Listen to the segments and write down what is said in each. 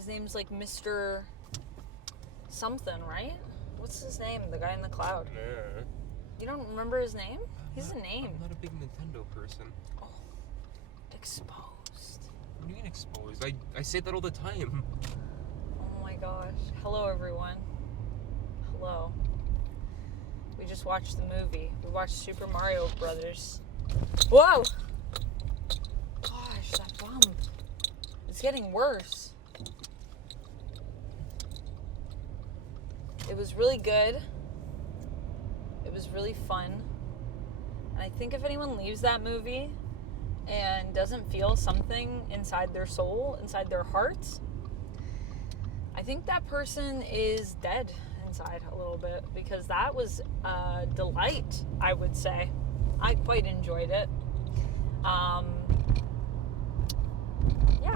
His name's like Mr. something, right? What's his name? The guy in the cloud. Nah. You don't remember his name? He's a name. I'm not a big Nintendo person. Oh, exposed. What do you mean exposed? I say that all the time. Oh my gosh. Hello, everyone. Hello. We just watched the movie. We watched Super Mario Brothers. Whoa! Gosh, that bump. It's getting worse. It was really good. It was really fun. And I think if anyone leaves that movie and doesn't feel something inside their soul, inside their heart, I think that person is dead inside a little bit, because that was a delight, I would say. I quite enjoyed it. Yeah,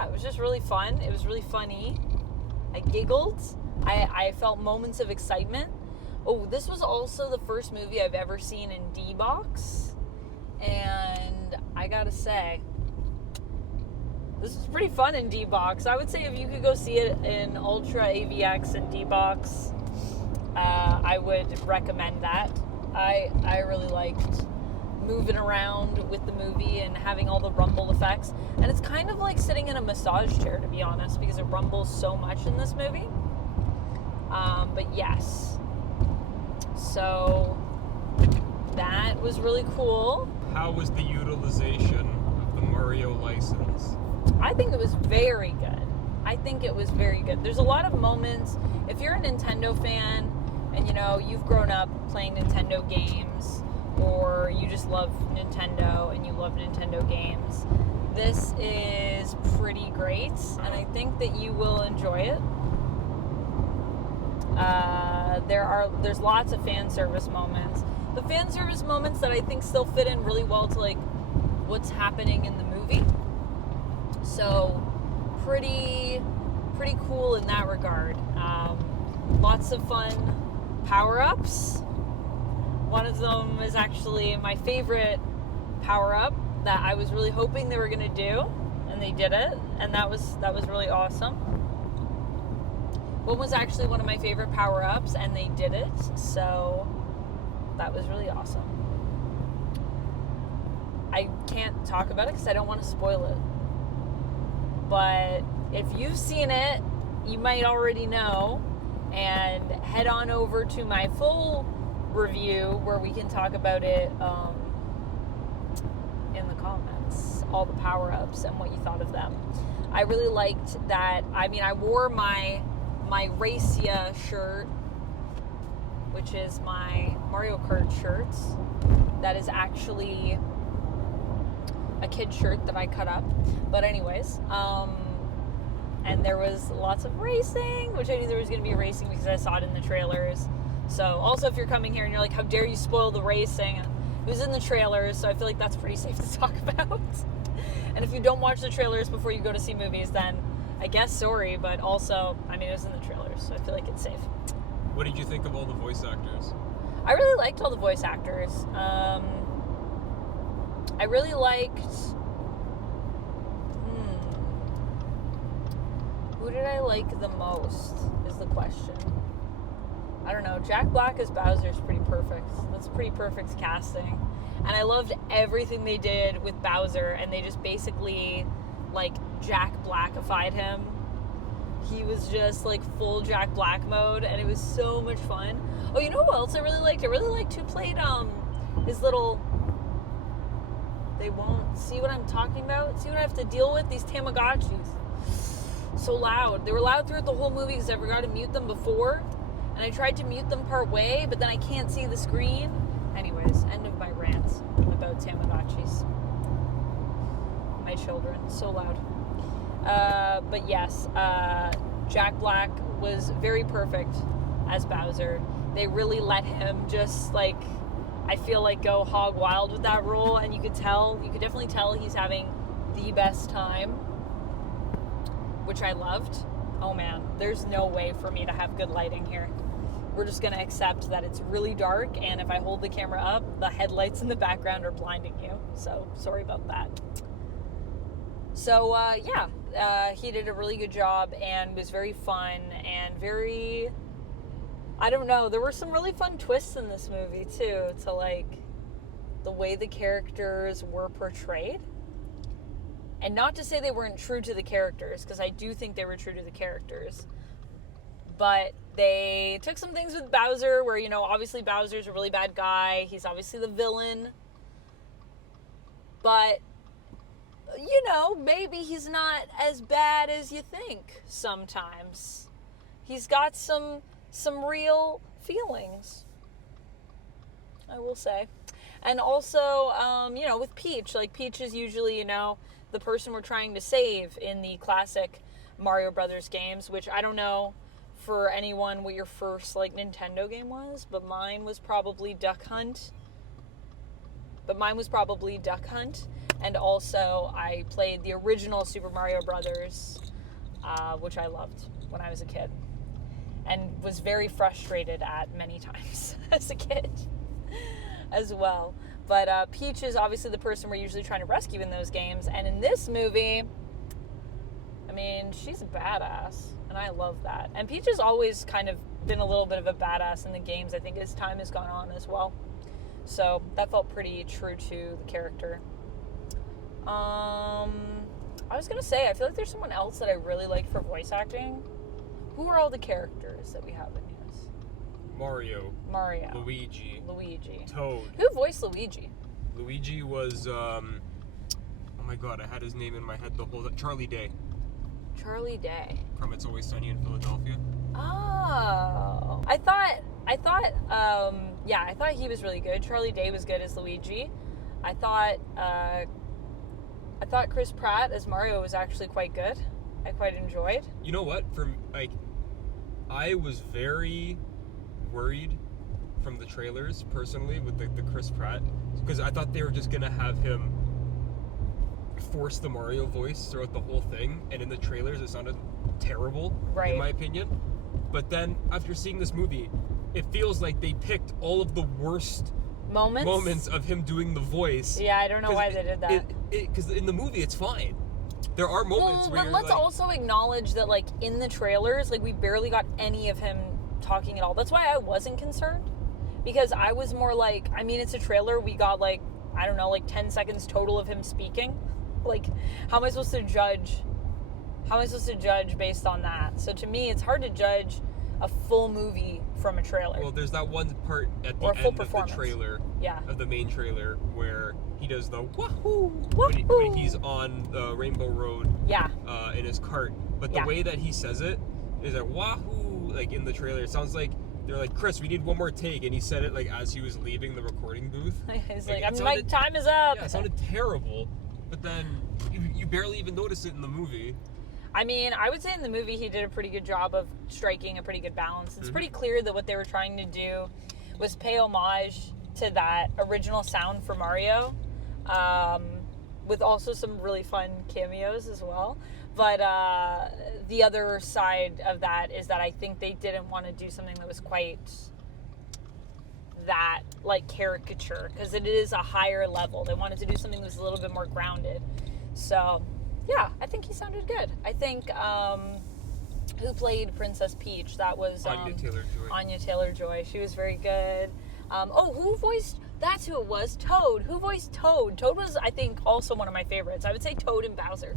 it was just really fun. It was really funny. I giggled. I felt moments of excitement. Oh, this was also the first movie I've ever seen in D-Box. And I gotta say, this was pretty fun in D-Box. I would say if you could go see it in Ultra AVX and D-Box, I would recommend that. I really liked moving around with the movie and having all the rumble effects. And it's kind of like sitting in a massage chair, to be honest, because it rumbles so much in this movie. But yes. So that was really cool. How was the utilization of the Mario license? I think it was very good. I think it was very good. There's a lot of moments, if you're a Nintendo fan and, you know, you've grown up playing Nintendo games, or you just love Nintendo and you love Nintendo games, this is pretty great, and I think that you will enjoy it. There's lots of fan service moments. The fan service moments that I think still fit in really well to like what's happening in the movie. So pretty cool in that regard. Lots of fun power-ups. One of them is actually my favorite power-up that I was really hoping they were going to do, and they did it, and that was really awesome. One was actually one of my favorite power-ups, and they did it, so that was really awesome. I can't talk about it because I don't want to spoil it. But if you've seen it, you might already know, and head on over to my full review where we can talk about it in the comments, all the power-ups and what you thought of them. I really liked that. I mean, I wore my Racia shirt, which is my Mario Kart shirt. That is actually a kid shirt that I cut up. But anyways, and there was lots of racing, which I knew there was going to be racing because I saw it in the trailers. So also, if you're coming here and you're like, how dare you spoil the racing? It was in the trailers, so I feel like that's pretty safe to talk about. And if you don't watch the trailers before you go to see movies, then I guess sorry, but also, I mean, it was in the trailers, so I feel like it's safe. What did you think of all the voice actors? I really liked all the voice actors. I really liked... Who did I like the most, is the question. I don't know. Jack Black as Bowser is pretty perfect. That's pretty perfect casting. And I loved everything they did with Bowser, and they just basically, like, Jack Blackified him. He was just, like, full Jack Black mode, and it was so much fun. Oh, you know who else I really liked? I really liked who played, his little... They won't see what I'm talking about? See what I have to deal with? These Tamagotchis. So loud. They were loud throughout the whole movie because I forgot to mute them before. And I tried to mute them part way, but then I can't see the screen. Anyways, end of my rant about Tamagotchis. My children. So loud. But yes, Jack Black was very perfect as Bowser. They really let him just, like, I feel like, go hog wild with that role. And you could definitely tell he's having the best time, which I loved. Oh man, there's no way for me to have good lighting here. We're just going to accept that it's really dark, and if I hold the camera up, the headlights in the background are blinding you. So, sorry about that. So, yeah, he did a really good job and was very fun and very, I don't know, there were some really fun twists in this movie too, to like the way the characters were portrayed. And not to say they weren't true to the characters, because I do think they were true to the characters. But they took some things with Bowser where, you know, obviously Bowser's a really bad guy. He's obviously the villain. But, you know, maybe he's not as bad as you think sometimes. He's got some real feelings, I will say. And also, you know, with Peach, like Peach is usually, you know, the person we're trying to save in the classic Mario Brothers games, which I don't know for anyone what your first like Nintendo game was, but mine was probably Duck Hunt. And also I played the original Super Mario Brothers, which I loved when I was a kid, and was very frustrated at many times as a kid as well. But Peach is obviously the person we're usually trying to rescue in those games. And in this movie, I mean, she's a badass. And I love that. And Peach has always kind of been a little bit of a badass in the games, I think, as time has gone on as well. So that felt pretty true to the character. I was going to say, I feel like there's someone else that I really liked for voice acting. Who are all the characters that we have in this? Mario. Luigi. Toad. Who voiced Luigi? Luigi was, oh my god, I had his name in my head the whole time. Charlie Day. Charlie Day. From It's Always Sunny in Philadelphia. Oh. I thought he was really good. Charlie Day was good as Luigi. I thought Chris Pratt as Mario was actually quite good. I quite enjoyed. You know what? I was very worried from the trailers, personally, with the Chris Pratt, because I thought they were just gonna have him force the Mario voice throughout the whole thing, and in the trailers it sounded terrible, in my opinion. But then, after seeing this movie, it feels like they picked all of the worst moments of him doing the voice. Yeah, I don't know why they did that. Because in the movie, it's fine. There are moments where but let's also acknowledge that, like, in the trailers, like, we barely got any of him talking at all. That's why I wasn't concerned. Because I was more like, I mean, it's a trailer. We got, like, I don't know, like 10 seconds total of him speaking. Like, how am I supposed to judge? How am I supposed to judge based on that? So to me, it's hard to judge a full movie from a trailer. Well, there's that one part at the end of the trailer, of the main trailer, where he does the wahoo when he's on the Rainbow Road in his cart. But the way that he says it is like wahoo, like in the trailer. It sounds like they're like, Chris, we need one more take, and he said it like as he was leaving the recording booth. He's like, my time is up. Yeah, it sounded terrible. But then you barely even notice it in the movie. I mean, I would say in the movie he did a pretty good job of striking a pretty good balance. It's pretty clear that what they were trying to do was pay homage to that original sound for Mario, with also some really fun cameos as well. But the other side of that is that I think they didn't want to do something that was quite that, like, caricature, because it is a higher level. They wanted to do something that was a little bit more grounded. So yeah, I think he sounded good. I think who played Princess Peach? That was Anya Taylor-Joy. She was very good. Who voiced? That's who it was. Toad. Who voiced Toad? Toad was, I think, also one of my favorites. I would say Toad and Bowser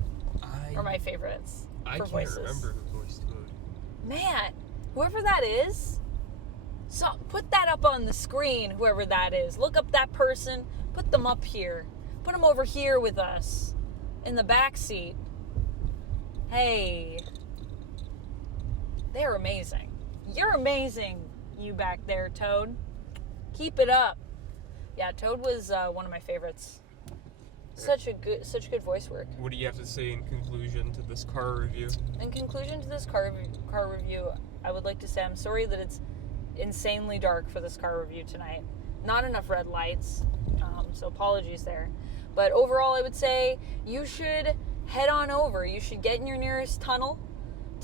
are my favorites for voices. I can't remember who voiced Toad. Man, whoever that is. So put that up on the screen. Whoever that is, look up that person. Put them up here. Put them over here with us. In the back seat. Hey. They're amazing. You're amazing, you back there, Toad. Keep it up. Yeah, Toad was one of my favorites. Such good voice work. What do you have to say in conclusion to this car review? In conclusion to this car review, I would like to say I'm sorry that it's insanely dark for this car review tonight. Not enough red lights, so apologies there. But overall, I would say you should head on over. You should get in your nearest tunnel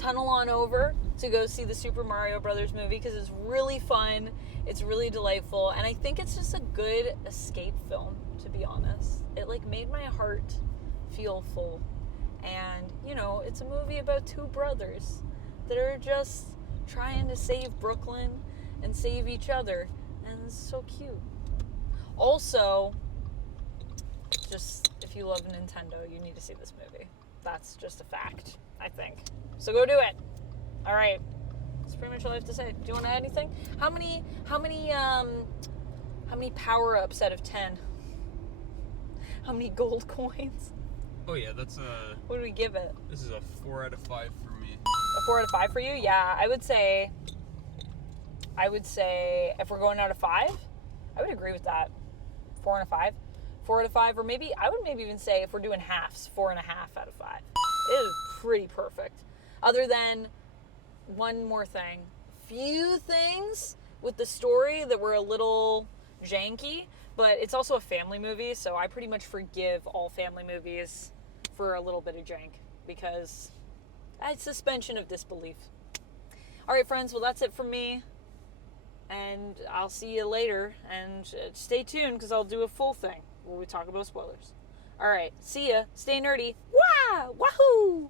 on over to go see the Super Mario Brothers movie, because it's really fun. It's really delightful. And I think it's just a good escape film, to be honest. It, like, made my heart feel full. And, you know, it's a movie about two brothers that are just trying to save Brooklyn and save each other. And it's so cute. Also, just if you love Nintendo, you need to see this movie. That's just a fact, I think. So go do it. All right. That's pretty much all I have to say. Do you want to add anything? How many power-ups out of 10? How many gold coins? Oh yeah, that's What do we give it? This is a 4 out of 5 for me. A 4 out of 5 for you? Yeah, I would say if we're going out of 5, I would agree with that. 4 and a 5. 4 out of 5, or maybe I would maybe even say if we're doing halves, 4.5 out of 5. It is pretty perfect. Other than one more thing. Few things with the story that were a little janky, but it's also a family movie, so I pretty much forgive all family movies for a little bit of jank because it's suspension of disbelief. All right, friends, well, that's it from me, and I'll see you later, and stay tuned because I'll do a full thing where we talk about spoilers. All right, see ya. Stay nerdy. Wah! Wahoo!